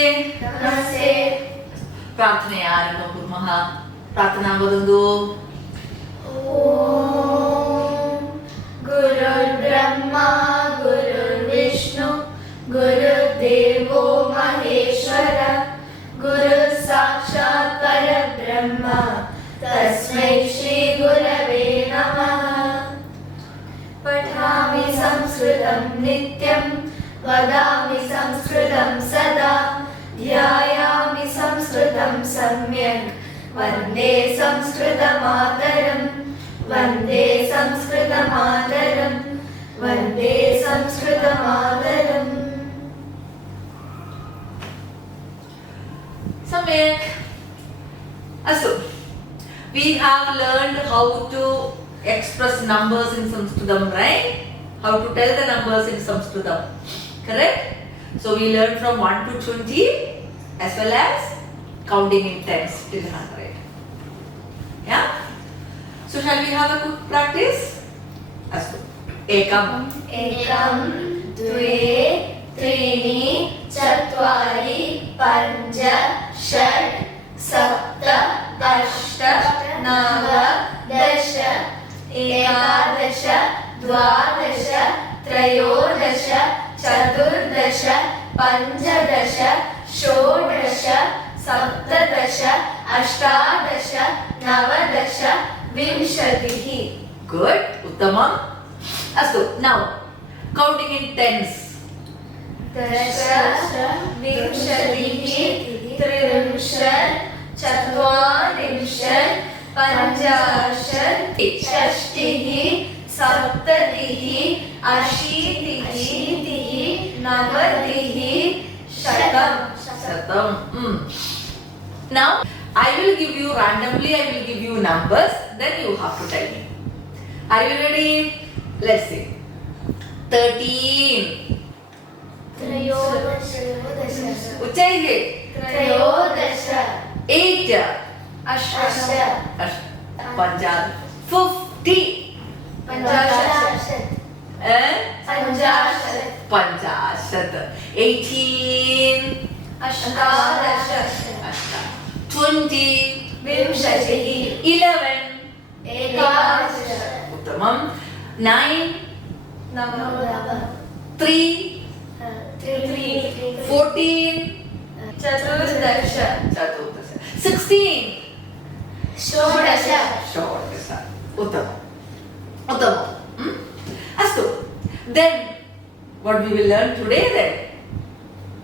नमस्ते। प्रार्थनया आरम्भं कुर्मः। प्रार्थनां वदन्तु। ॐ गुरुर्ब्रह्मा गुरुर्विष्णु गुरुर्देवो महेश्वर गुरुः साक्षात् परब्रह्म तस्मै श्री गुरवे नमः। पठामि संस्कृतं नित्यं वदामि संस्कृतं सदा ध्यायामि संस्कृतं सम्यक् वन्दे संस्कृतमातरं वन्दे संस्कृतमातरं वन्दे संस्कृतमातरम्। सम्यक्। अस्तु, we have learned how to express numbers in Sanskritam, right? How to tell the numbers in Sanskritam, correct? So we learned from 1 to 20 as well as counting in tens till 100. Yeah? So shall we have a quick practice? Astu. Ekam. एकं द्वे त्रीणि चत्वारि पञ्च षट् सप्त अष्ट नव दश एकादश द्वादश त्रयोदश चतुर्दश पञ्चदश षोडश सप्तदश अष्टादश नवदश विंशतिः। Good. Uttamam. Astu. Now counting in tens. दश विंशतिः त्रिंशत् चत्वारिंशत् पञ्चाशत् षष्टिः सप्ततिः अशीतिः नवतिः शतम्। Satam. Now I will give you randomly. I will give you numbers. Then you have to tell me. Are you ready? Let's see. 13. त्रयोदश Uchayge. त्रयोदश 8. अष्ट Panjad. 50. पञ्चाशत् पञ्चाशत् Panchashat. 18. अष्टादश 20. विंशतिः 11. एकादश Uttamam. 9. नव 3. 14. चतुर्दश 16. षोडश Uttamam. Astu. Then what we will learn today then?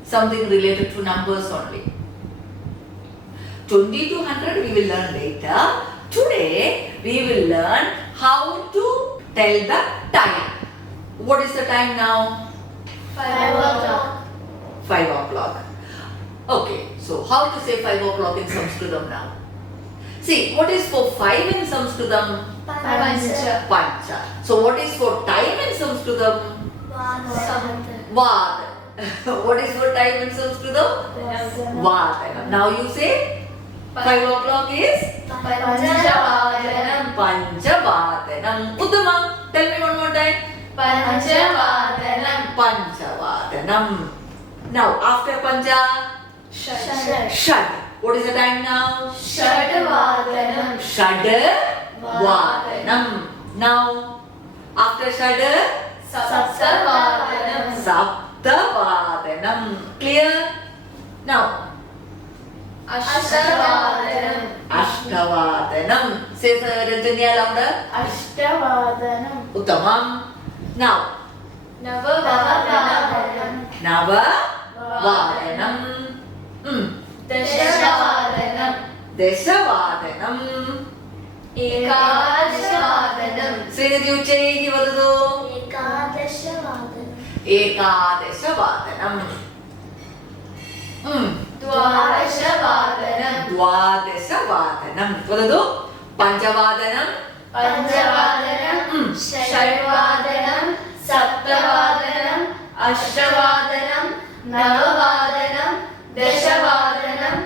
Something related to numbers only. 20 to 100 we will learn later. Today we will learn how to tell the time. What is the time now? 5 o'clock 5 o'clock. Okay, so how to say 5 o'clock in Sanskritam now? See, what is for 5 in Sanskritam? पञ्च Pancha. So what is for time in Sanskritam? Vad. What is for time in Sanskritam? Vad. Now you say 5 o'clock is पञ्चवादनं Panchavadanam. Uttamam. Tell me one more time. पञ्चवादनं Panchavadanam. Now after Pancha, षट् Shad. What is the time now? षड्वादनं Shadvadanam. Now after Shad, सप्तवादनं Saptavadanam. Clear? Now अष्टवादनं Ashtavadanam. Say Ranjanya louder. अष्टवादनं Uttamam. Now नववादनं Navavadanam. दशवादनं Deshavadanam. एकादशवादनं Srinidhi Uchaihi vadadu. एकादशवादनं Ekadeshavadanam. द्वादशवादनं Dwadeshavadanam. Vadadu. Panchavadanam. पञ्चवादनं षड्वादनं सप्तवादनं अष्टवादनं नववादनं दशवादनं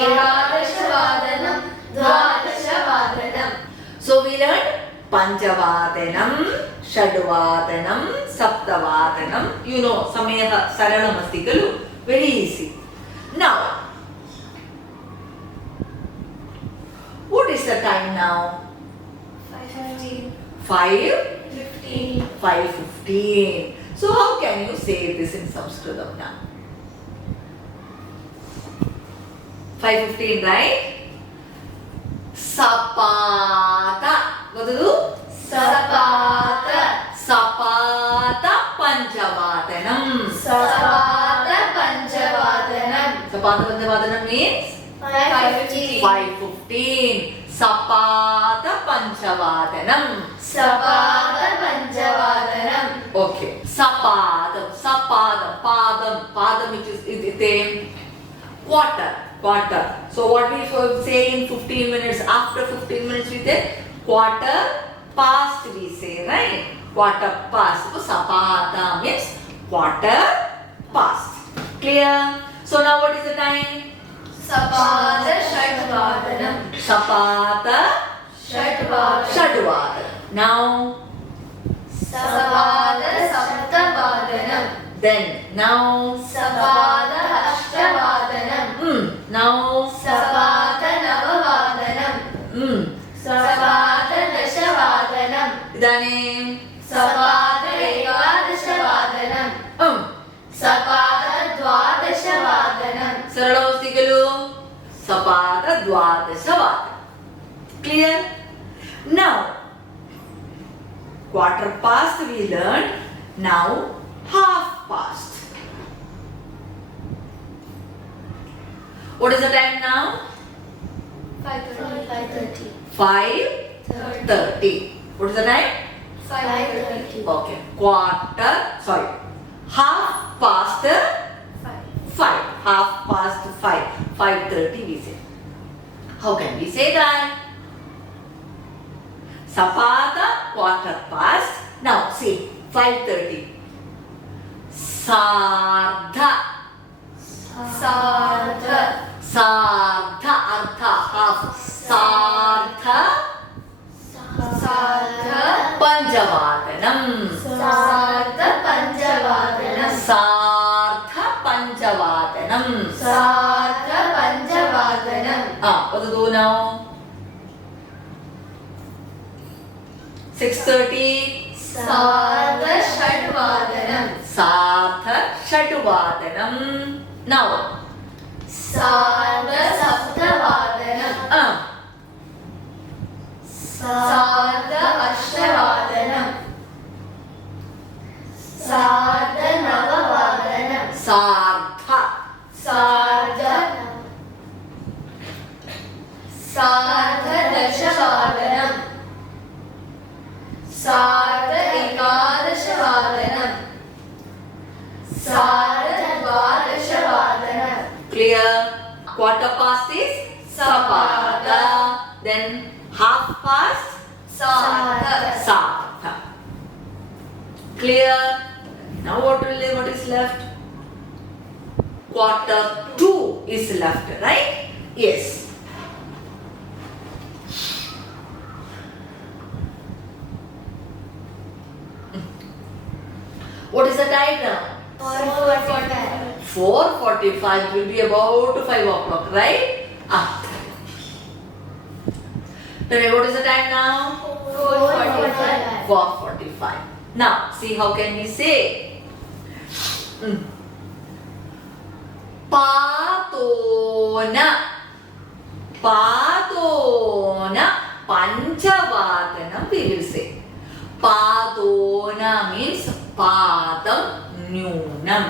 एकादशवादनं द्वादशवादनं। So we learned Panchavadanam, Shadvadanam, Saptavadanam. You know, Sameha Saralam asti kalu. Very easy. 15. 5:15. So how can you say this in Sanskritam now? 5:15, right? Sapata. What to do? Sapata. Sapata Panchavadanam. Sapata Panchavadanam. Sapata Panchavadanam means 5:15. 5:15. Sapata Panchavadanam. Sapata Panchavadanam. Okay. Sapadam. Sapadam. Padam. Padam which is a quarter. Quarter. So what we say in 15 minutes, after 15 minutes we say quarter past we say, right? Quarter past. So Sapada means quarter past. Clear? So now what is the time? Sapata Shadvadanam. Sapata Shadvadanam. Shadvadanam. Now Sapata Saptavadanam. then now Sapata Ashtavadanam. now Sapata Navavadanam. Sapata Dashavadanam. idanim Sapata Ekadashavadanam. Sapata Dwadashavadanam. Saralavastigalu Sapata Dwadashavadanam. Clear? Now quarter past we learned. Now half past. What is the time now? 5:30. 5:30. What is the time? 5:30. Okay. Half past 5. Half past 5. 5:30 we say. How can we say that? Sapata quarter past. Now see 5:30. Sardha. Sardha. Sardha artha half. Sardha Sardha. Panchavadanam. Sardha Panchavadanam. Sardha Panchavadanam. Sardha Panchavadanam. What to do now? 6:30. Sardha Shadvadanam. Sardha Shadvadanam. Now. Sardha Saptavadanam. Sardha Ashtavadanam. Sardha Navavadanam. Sardha. Sardha. Sardha Dashavadanam. Sardha Ekadashavadanam. Sardha Dwadashavadanam. Clear? Quarter past is Sapata. Then half past Sardha. Sardha. Clear? Now what is left? Quarter 2 is left, right? Yes. What is the time now? 4:45. 4:45 will be about 5 o'clock, right? Then what is the time now? 4:45. 4:45. Now, see how can we say? Patona. Patona Panchavadanam we will say. Padona means Padam Nunam.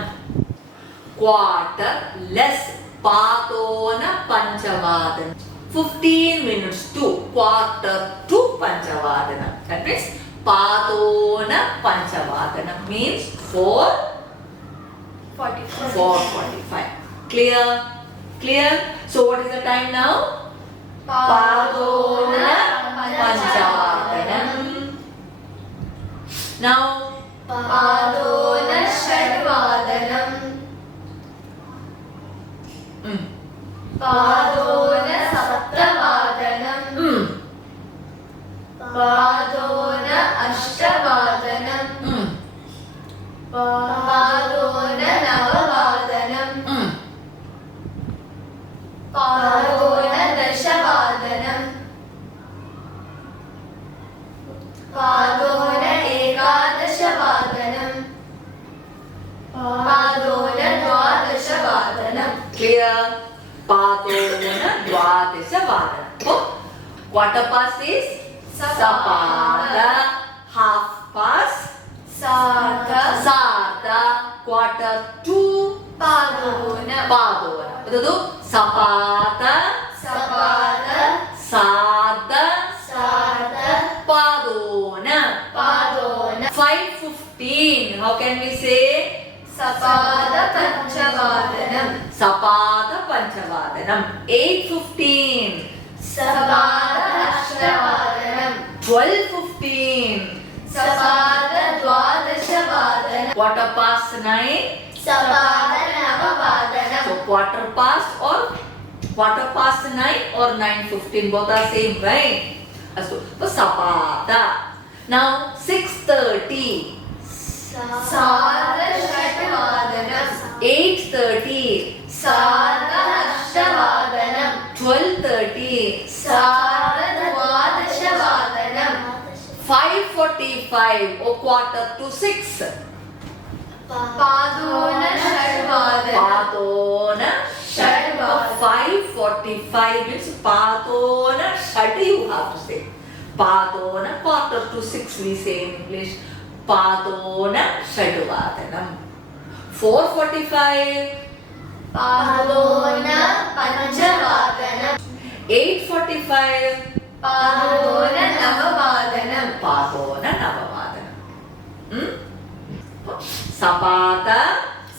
Quarter less. Padona Panchavadanam. 15 minutes to quarter to Panchavadanam. That means Padona Panchavadanam means 4:45. Clear? Clear? So what is the time now? Padona Panchavadanam. Now Padona Shadvadanam. Padona Saptavadanam. Padona Ashtavadanam. Padona Navavadanam. Padona Dashavadanam. Padona Clear? Padona dvadasha vadana. Oh, quarter past is sapada. Half past Sada. Quarter to Padona. Padona. Betul? Sapada. Sada. Padona. 5:15. How can we say? Sapada Panchavadanam. Sapada Panchavadanam. 8:15. Sapada Ashtavadanam. 12:15. Sapada Dvadashavadanam. Quarter past 9. Sapada Navavadanam. So quarter past 9 or 9:15, both are same, right? So Sapada. Now 6:30. Sada Shatavadanam. 8:30. Sada Ashtavadanam. 12:30. Sada Dvadashavadanam. 5:45 or quarter to 6. Padona Shatavadanam. Padona Shadvadana. 5:45 means Padona Shad you have to say. Padona quarter to 6 we say in English. Padona Shadvadanam. 4:45. Padona Panchavadanam. 8:45. Padona Navavadanam. Padona Navavadanam. Sapada,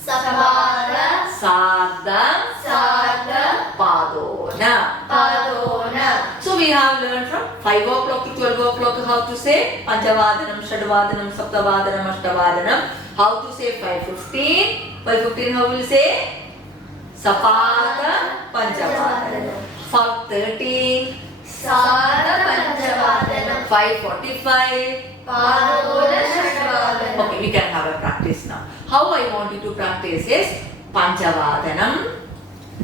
Sapada. Sada, Sada. Padona. Padona. So we have learned from 5 o'clock to 12 o'clock how to say Panchavadanam, Shadvadanam, Saptavadanam, Ashtavadanam. How to say 5:15. 5:15 how will say? Sapada Panchavadanam. 5:30. Sada Panchavadanam. 5:45. Padona Shatvadanam. Okay, we can have a practice now. How I want you to practice is Panchavadanam.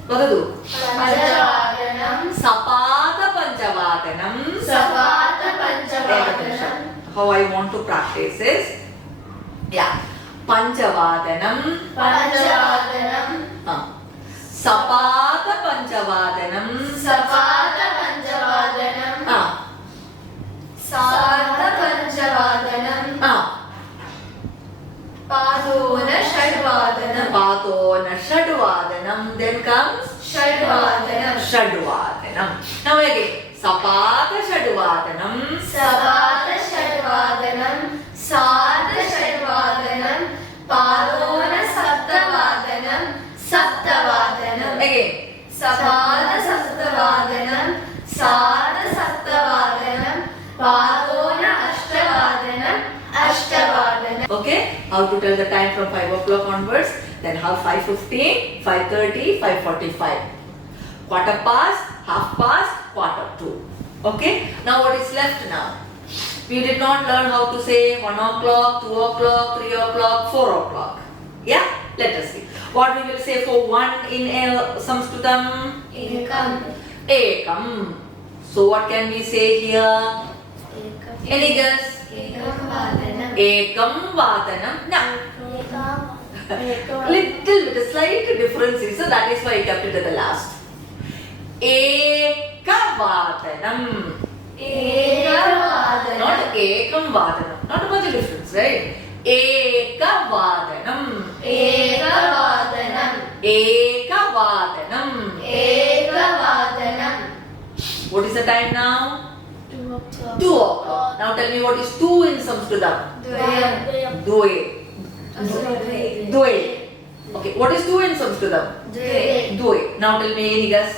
What to do? Panchavadanam. Sapada Panchavadanam. Sapada Panchavadanam. How I want to practice is, Panchavadanam. Panchavadanam. Sapada Panchavadanam. Sapada Panchavadanam. Sada Panchavadanam. Padona Shatvadanam. Padona Shadvadanam. Then comes Shatvadanam. Shadvadanam. Now again, Sapada Shadvadanam. Sapada Shatvadanam. Sada Shatvadanam. Padona Saptavadanam. Saptavadanam. Again, Sapada Saptavadanam. Sada Saptavadanam. Padona Ashtavadanam. Ashtavadanam. okay, how to tell the time from 5 o'clock onwards, then how 5:15, 5:30, 5:45. Quarter past, half past, quarter to. Okay, now what is left now? We did not learn how to say 1 o'clock, 2 o'clock, 3 o'clock, 4 o'clock. Yeah, let us see. What we will say for 1 in Sanskritam? Ekam. Ekam. So what can we say here? Any guess? Ekam Vadanam. Ekam Vadanam. Now, little bit, a slight difference is, so that is why I kept it at the last. Ekavadanam. Ekavadanam. Not Ekam Vadanam. Not much difference, right? Ekavadanam. Ekavadanam. Ekavadanam. Ekavadanam. What is the time now? 2 o'clock. 2 o'clock. Now tell me what is 2 in Sanskritam? Dvayam. Dve. Dve. Okay, what is 2 in Sanskritam? Dve. Dve. Now tell me any guess.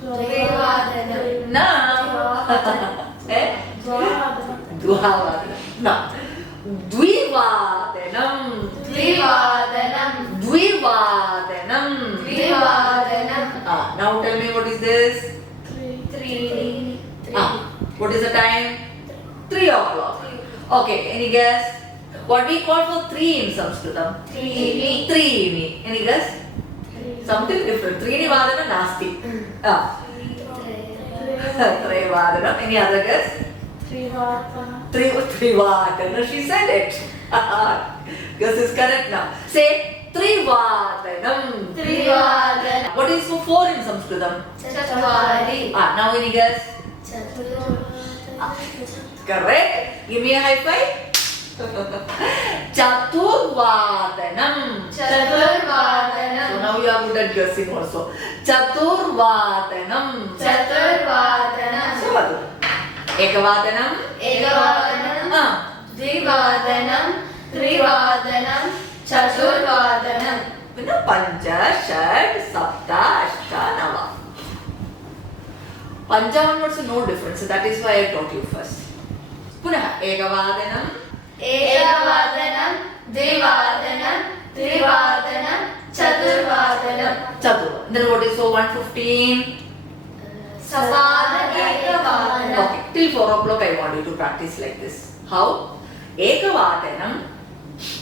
Dvayavadanam. No. Eh? Dvavadanam. No. Dvivadanam. Dvivadanam. Dvivadanam. Dvivadanam. Now tell me what is this? 3. What is the time? 3 o'clock. Okay, any guess? What we call for 3 in Sanskritam? Treeni. Treeni. Any guess? Something different. Treeni vadana nasti. Trivadana. Any other guess? Trivadana. She said it. Guess is correct now. Say त्रिवादनम. त्रिवादनम. What is for 4 in Sanskritam? चत्वारि. Now any guess? चतुर्वादनम. Correct. Give me a high five. Chaturvadanam. चतुर्वादनम. So now you are good at guessing also. Chaturvadanam. चतुर्वादनम. So what? Ekavadanam. एकवादनम. द्विवादनम. त्रिवादनम. चतुर्वादनम. Pancha, Shad, Sapta, Ashta, Nava. Pancha onwards no difference. So that is why I taught you first. Punah Ekavadanam. एकवादनम. द्विवादनम. त्रिवादनम. चतुर्वादनम. Chatur. Then what is so 115? Sapad एकवादनम. Okay. Till 4 o'clock I want you to practice like this. How? Ekavadanam.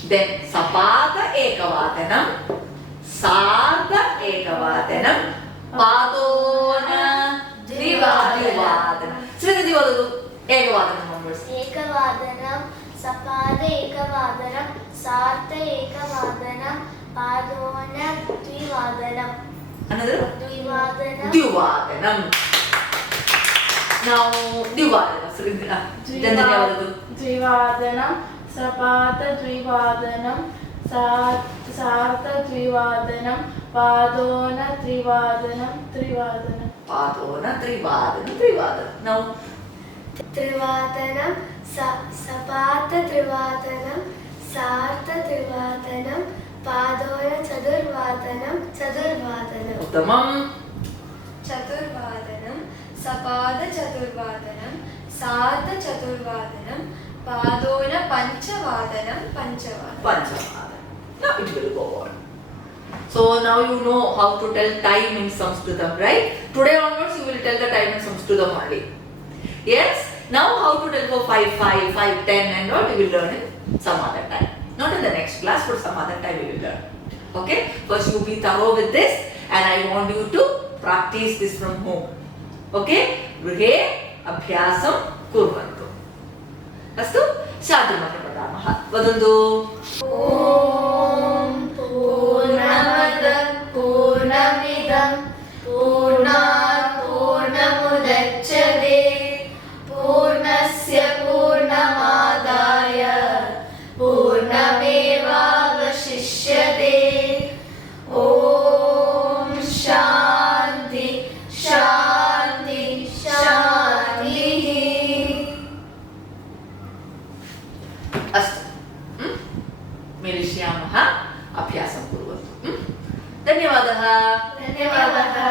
Then Sapada Ekavadanam. Sarda Ekavadanam. Padona Dvivadanam. Srinidhi vadadu. Ekavadanam onwards. एकवादनं सपाद एकवादनं सार्ध एकवादनं पादोन द्विवादनं Another? द्विवादनं Dvivadanam. Now Dvivadanam. Srinidhi. Jandanya vadadu. द्विवादनं सपाद द्विवादनं सार्ध द्विवादनं पादोन त्रिवादनं त्रिवादनं Padona Trivadanam. Now त्रिवादनं सपाद त्रिवादनं सार्ध त्रिवादनं पादोन चतुर्वादनं चतुर्वादनं Uttamam. चतुर्वादनं सपाद चतुर्वादनं सार्ध चतुर्वादनं पादोन पंचवादनं पंचवादनं. Panchavada. Now it will go on. So now you know how to tell time in Sanskritam, right? Today onwards you will tell the time in Sanskritam only. Yes? Now how to tell for 5, 5, 5, 10 and all we will learn in some other time. Not in the next class, but some other time we will learn. Okay? First you be thorough with this and I want you to practice this from home. Okay? Grihe abhyasam kurvantu. Astu? Shadrimata padamah. Vadantu. ॐ पूर्णमदः पूर्णमिदं पूर्णात् पूर्णमुदच्यते पूर्णस्य पूर्णमादाय पूर्णमेवावशिष्यते ॐ शान्ति शान्ति शान्तिः. Astu. मिलिष्यामः अभ्यासं कुर्वन्तु. धन्यवादः. धन्यवादः.